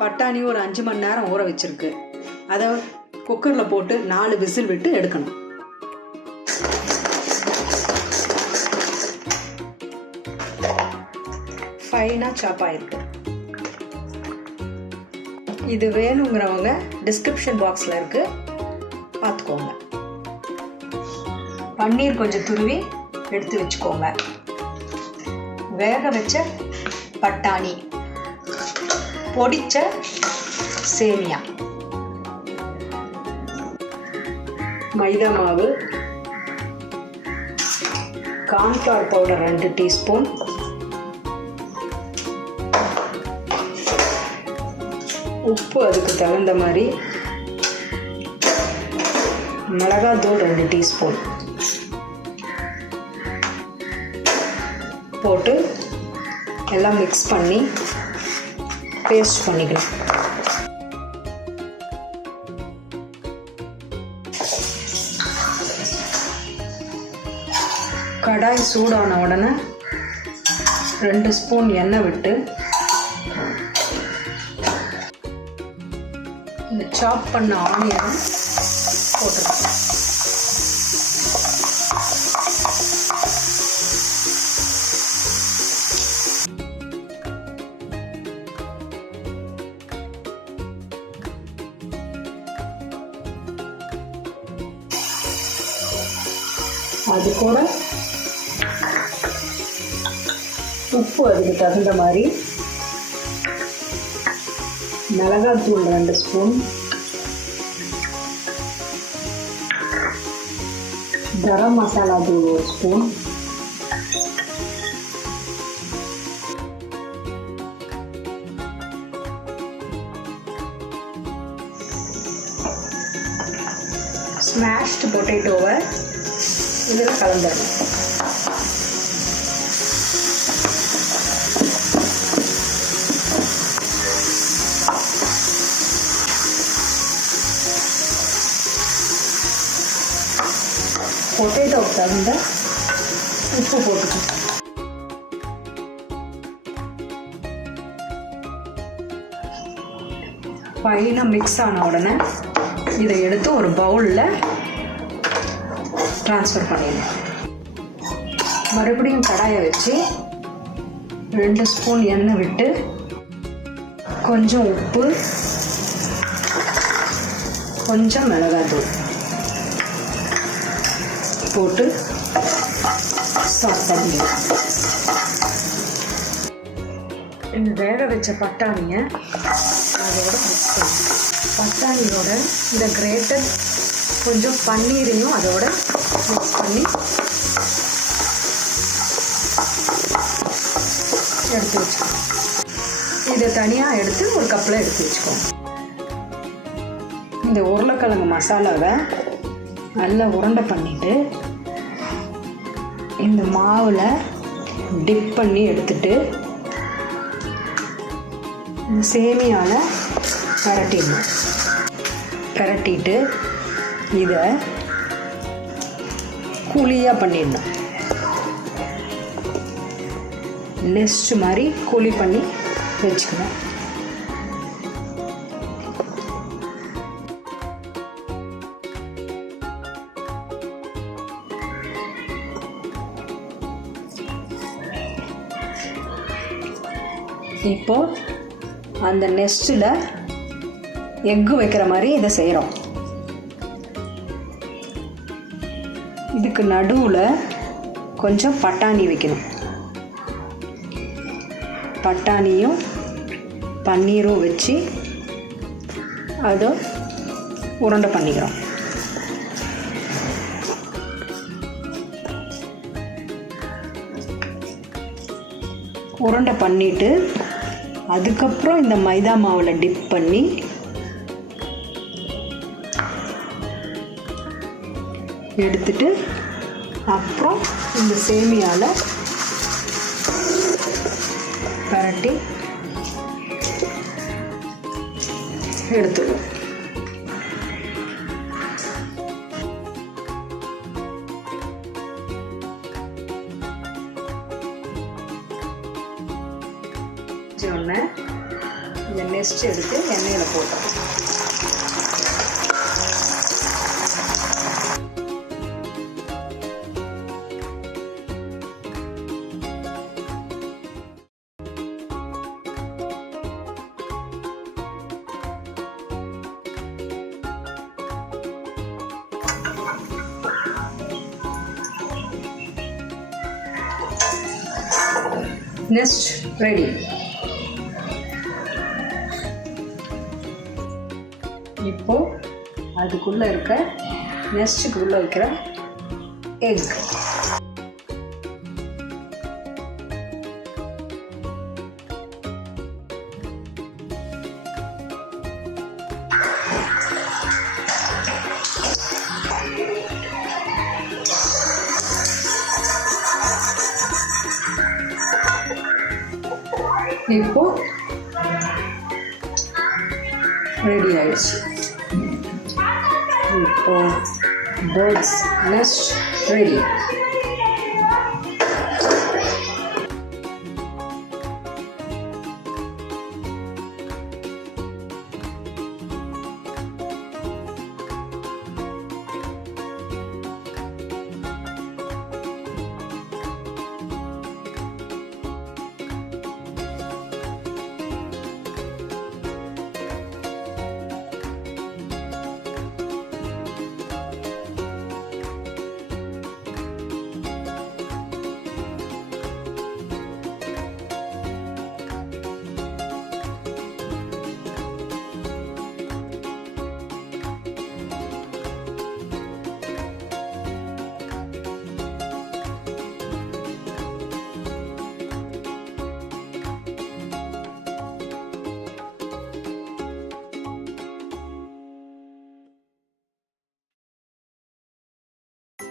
பட்டாணி ஒரு 5 மணி நேரம் ஊற வச்சிருக்கு. அதை குக்கரில் போட்டு 4 விசில் விட்டு எடுக்கணும். ஃபைனாக சாப் ஆயிருக்கு. இது வேணுங்கிறவங்க டிஸ்கிரிப்ஷன் பாக்ஸில் இருக்கு, பார்த்துக்கோங்க. பன்னீர் கொஞ்சம் துருவி எடுத்து வச்சுக்கோங்க. வேக வச்ச பட்டாணி, பொடிச்ச சேமியா, மைதா மாவு, கார்ன்ஃப்ளவர் பவுடர் 2 டீஸ்பூன், உப்பு அதுக்கு தகுந்த மாதிரி, மிளகாத்தூள் 2 டீஸ்பூன் போட்டு எல்லாம் மிக்ஸ் பண்ணி பேஸ்ட் பண்ணிக்கணும். கடாய் சூடான உடனே 2 ஸ்பூன் எண்ணெய் விட்டு இந்த சாப் பண்ண ஆனியனை போட்டுருக்கோம். அது கூட உப்பு அதுக்கு தகுந்த மாதிரி, மிளகாத்தூள் 2 ஸ்பூன், கரம் மசாலா தூள் 1 ஸ்பூன், ஸ்மாஷ்டு பொட்டேட்டோவை இதில் கலந்துடணும். பொட்டேட்டோவுக்கு தகுந்த உப்பு போட்டுக்கணும். ஃபைனாக மிக்ஸ் ஆன உடனே இதை எடுத்து ஒரு பவுலில் ட்ரான்ஸ்ஃபர் பண்ணிடணும். மறுபடியும் கடாயை வச்சு 2 ஸ்பூன் எண்ணெய் விட்டு கொஞ்சம் உப்பு, கொஞ்சம் மிளகாத்தூள் போட்டு சாப் பண்ணிடணும். இந்த வேக வச்ச பட்டாணியை அதோட மிக்ஸ் பண்ணி, பட்டாணியோட இந்த கிரேட்டட் கொஞ்சம் பன்னீரையும் அதோட மிக்ஸ் பண்ணி எடுத்து வச்சுக்கோங்க. இதை தனியாக எடுத்து ஒரு கப்பில் எடுத்து வச்சுக்கோங்க. இந்த உருளைக்கிழங்கு மசாலாவை நல்லா உருண்டை பண்ணிவிட்டு இந்த மாவில் டிப் பண்ணி எடுத்துட்டு இந்த சேமியாவில் பரட்டிட்டு இதை குழியாக பண்ணிடணும். நெஸ்ட் மாதிரி குழி பண்ணி வச்சுக்கணும். இப்போ அந்த நெஸ்ட்டில் எக்கு வைக்கிற மாதிரி இதை செய்கிறோம். இதுக்கு நடுவில் கொஞ்சம் பட்டாணி வைக்கணும். பட்டாணியும் பன்னீரும் வச்சு அதை உருண்டை பண்ணிக்கிறோம். உருண்டை பண்ணிவிட்டு அதுக்கப்புறம் இந்த மைதா மாவில் டிப் பண்ணி எடுத்துட்டு அப்புறம் இந்த சேமியாவில் பரட்டி எடுத்துடுவோம். ஒன்று இந்த நெஸ்ட் எடுத்து எண்ணெயில் போட்டோம். Nest ready. இப்போ அதுக்குள்ளே இருக்க நெஸ்ட்டுக்குள்ளே வைக்கிற எக். இப்போ ரெடி ஆயிடுச்சு. இப்போ பேர்ட்ஸ் நெஸ்ட் ரெடி.